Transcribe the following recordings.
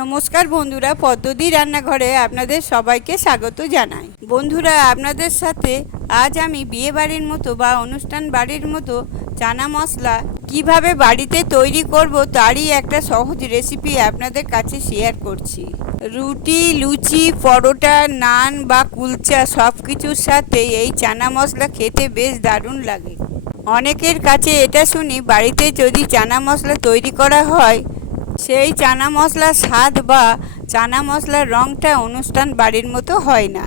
নমস্কার বন্ধুরা, পদ্ধতি রান্নাঘরে আপনাদের সবাইকে স্বাগত জানাই। বন্ধুরা, আপনাদের সাথে আজ আমি বিয়ে বাড়ির মতো বা অনুষ্ঠান বাড়ির মতো চানা মশলা কিভাবে বাড়িতে তৈরি করব তারই একটা সহজ রেসিপি আপনাদের কাছে শেয়ার করছি। রুটি, লুচি, পরোটা, নান বা কুলচা সব কিছুর সাথে এই চানা মশলা খেতে বেশ দারুণ লাগে। অনেকের কাছে এটা শুনি বাড়িতে যদি চানা মশলা তৈরি করা হয় সেই চানা মশলার স্বাদ বা চানা মশলার রঙটা অনুষ্ঠান বাড়ির মতো হয় না।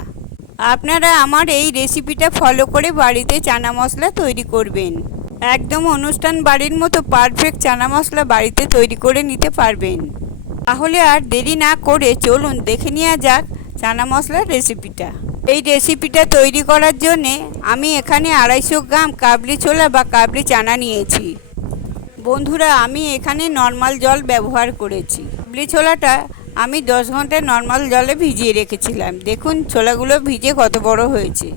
আপনারা আমার এই রেসিপিটা ফলো করে বাড়িতে চানা মশলা তৈরি করবেন। একদম অনুষ্ঠান বাড়ির মতো পারফেক্ট চানা মশলা বাড়িতে তৈরি করে নিতে পারবেন। তাহলে আর দেরি না করে চলুন দেখে নেওয়া যাক চানা মশলার রেসিপিটা। এই রেসিপিটা তৈরি করার জন্যে আমি এখানে 250 গ্রাম কাবলি ছোলা বা কাবলি চানা নিয়েছি। বন্ধুরা, আমি এখানে নর্মাল জল ব্যবহার করেছি। কাবলি ছোলাটা আমি 10 ঘন্টা নর্মাল জলে ভিজিয়ে রেখেছিলাম। দেখুন ছোলাগুলো ভিজে কত বড় হয়েছে।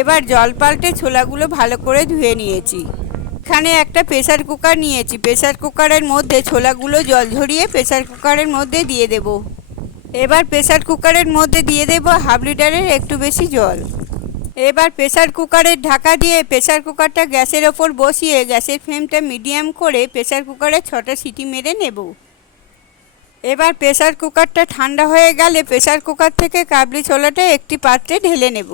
এবার জল পাল্টে ছোলাগুলো ভালো করে ধুয়ে নিয়েছি। এখানে একটা প্রেসার কুকার নিয়েছি। প্রেসার কুকারের মধ্যে ছোলাগুলো জল ঝরিয়ে প্রেসার কুকারের মধ্যে দিয়ে দেব। এবার প্রেসার কুকারের মধ্যে দিয়ে দেব হাফ লিটারের একটু বেশি জল। এবার প্রেসার কুকারের ঢাকা দিয়ে প্রেসার কুকারটা গ্যাসের ওপর বসিয়ে গ্যাসের ফ্লেমটা মিডিয়াম করে প্রেসার কুকারে 6টা সিটি মেরে নেব। এবার প্রেসার কুকারটা ঠান্ডা হয়ে গেলে প্রেসার কুকার থেকে কাবলি ছোলাটা একটি পাত্রে ঢেলে নেব।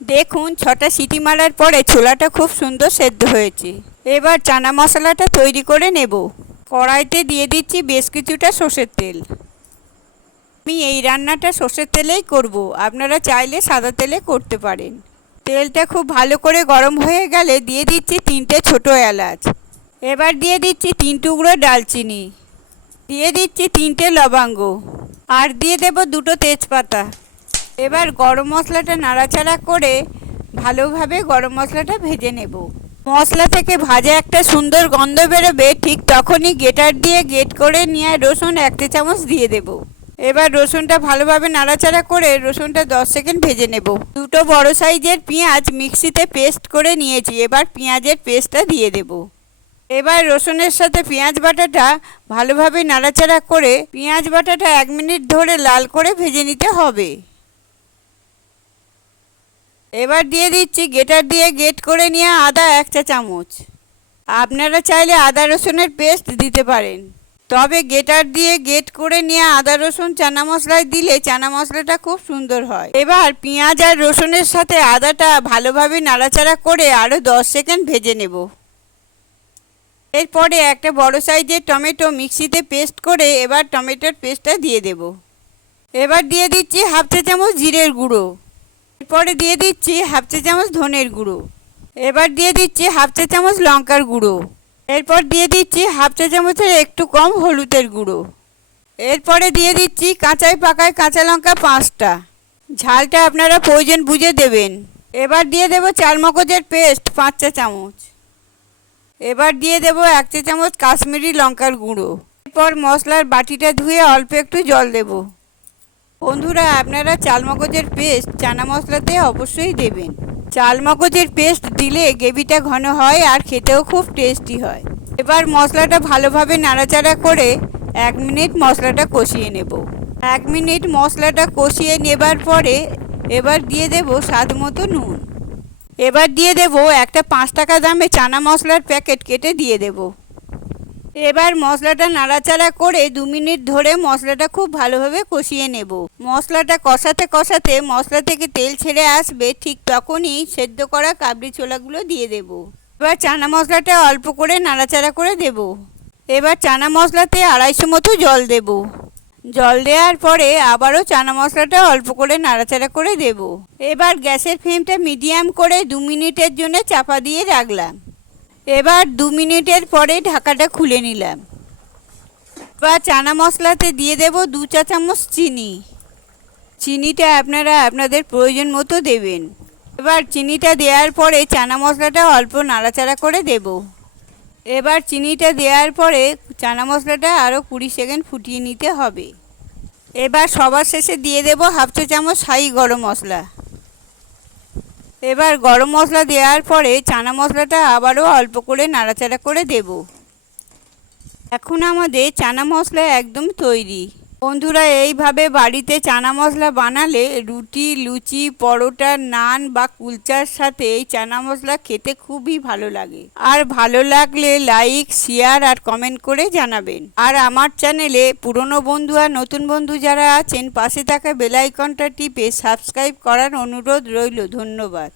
দেখুন 6টা সিটি মারার পরে ছোলাটা খুব সুন্দর সেদ্ধ হয়েছে। এবার চানা মশলাটা তৈরি করে নেব। কড়াইতে দিয়ে দিচ্ছি বেশ কিছুটা সর্ষের তেল। আমি এই রান্নাটা সর্ষের তেলেই করব, আপনারা চাইলে সাদা তেলে করতে পারেন। তেলটা খুব ভালো করে গরম হয়ে গেলে দিয়ে দিচ্ছি 3টে ছোট এলাচ। এবার দিয়ে দিচ্ছি 3 টুকরো ডালচিনি, দিয়ে দিচ্ছি 3টে লবঙ্গ, আর দিয়ে দেব 2টো তেজপাতা। এবার গরম মশলাটা নাড়াচাড়া করে ভালোভাবে গরম মশলাটা ভেজে নেব। মশলা থেকে ভাজা একটা সুন্দর গন্ধ বেরোবে, ঠিক তখনই গ্রেটার দিয়ে গ্রেট করে নেওয়া রসুন 1 চা চামচ দিয়ে দেব। এবার রসুনটা ভালোভাবে নাড়াচাড়া করে রসুনটা 10 সেকেন্ড ভেজে নেব। 2টো বড় সাইজের পেঁয়াজ মিক্সিতে পেস্ট করে নিয়েছি। এবার পেঁয়াজের পেস্টটা দিয়ে দেব। এবার রসুনের সাথে পেঁয়াজ বাটাটা ভালোভাবে নাড়াচাড়া করে পেঁয়াজ বাটাটা 1 মিনিট ধরে লাল করে ভেজে নিতে হবে। এবার দিয়ে দিচ্ছি গ্রেটার দিয়ে গ্রেট করে নেওয়া আদা 1 চা চামচ। আপনারা চাইলে আদা রসুনের পেস্ট দিতে পারেন, তবে গ্রেটার দিয়ে গ্রেট করে নেওয়া আদা রসুন চানা মশলায় দিলে চানা মশলাটা খুব সুন্দর হয়। এবার পেঁয়াজ আর রসুনের সাথে আদাটা ভালোভাবে নাড়াচাড়া করে আরও 10 সেকেন্ড ভেজে নেব। এরপরে একটা বড় সাইজের টমেটো মিক্সিতে পেস্ট করে এবার টমেটোর পেস্টটা দিয়ে দেব। এবার দিয়ে দিচ্ছি হাফ চা চামচ জিরের গুঁড়ো। এরপরে দিয়ে দিচ্ছি হাফ চা চামচ ধনের গুঁড়ো। এবার দিয়ে দিচ্ছি হাফ চা চামচ লঙ্কার গুঁড়ো। এরপর দিয়ে দিচ্ছি হাফ চা চামচের একটু কম হলুদের গুঁড়ো। এরপরে দিয়ে দিচ্ছি কাঁচায় পাকায় কাঁচা লঙ্কা 5টা। ঝালটা আপনারা প্রয়োজন বুঝে দেবেন। এবার দিয়ে দেব চালমগজের পেস্ট 5 চা চামচ। এবার দিয়ে দেব 1 চা চামচ কাশ্মীরি লঙ্কার গুঁড়ো। এরপর মশলার বাটিটা ধুয়ে অল্প একটু জল দেব। বন্ধুরা, আপনারা চালমগজের পেস্ট চানা মশলাতে অবশ্যই দেবেন। চালমগজের পেস্ট দিলে গ্রেভিটা ঘন হয় আর খেতেও খুব টেস্টি হয়। এবার মশলাটা ভালোভাবে নাড়াচাড়া করে 1 মিনিট মশলাটা কষিয়ে নেব। 1 মিনিট মশলাটা কষিয়ে নেবার পরে এবার দিয়ে দেব স্বাদ মতো নুন। এবার দিয়ে দেব একটা 5 টাকা দামে চানা মশলার প্যাকেট কেটে দিয়ে দেব। এবার মশলাটা নাড়াচাড়া করে 2 মিনিট ধরে মশলাটা খুব ভালোভাবে কষিয়ে নেব। মশলাটা কষাতে কষাতে মশলা থেকে তেল ছেড়ে আসবে, ঠিক তখনই সেদ্ধ করা কাবলি ছোলাগুলো দিয়ে দেব। এবার চানা মশলাটা অল্প করে নাড়াচাড়া করে দেব। এবার চানা মশলাতে 250 মতো জল দেব। জল দেওয়ার পরে আবারও চানা মশলাটা অল্প করে নাড়াচাড়া করে দেব। এবার গ্যাসের ফ্লেমটা মিডিয়াম করে 2 মিনিটের জন্য চাপা দিয়ে রাখলাম। এবার 2 মিনিটের পরে ঢাকাটা খুলে নিলাম। এবার চানা মশলাতে দিয়ে দেব 2 চা চামচ চিনি। চিনিটা আপনারা আপনাদের প্রয়োজন মতো দেবেন। এবার চিনিটা দেওয়ার পরে চানা মশলাটা অল্প নাড়াচাড়া করে দেব। এবার চিনিটা দেওয়ার পরে চানা মশলাটা আরও 20 সেকেন্ড ফুটিয়ে নিতে হবে। এবার সবার শেষে দিয়ে দেব হাফ চা চামচ শাহি গরম মশলা। এবার গরম মশলা দেওয়ার পরে চানা মশলাটা আবারও অল্প করে নাড়াচাড়া করে দেব। এখন আমাদের চানা মশলা একদম তৈরি। বন্ধুরা, এইভাবে বাড়িতে চানা মশলা বানালে রুটি, লুচি, পরোটা, নান বা কুলচার সাথে এই চানা মশলা খেতে খুবই ভালো লাগে। আর ভালো লাগলে লাইক, শেয়ার আর কমেন্ট করে জানাবেন। আর আমার চ্যানেলে পুরনো বন্ধু আর নতুন বন্ধু যারা আছেন পাশে থাকা বেল আইকনটা টিপে সাবস্ক্রাইব করার অনুরোধ রইল। ধন্যবাদ।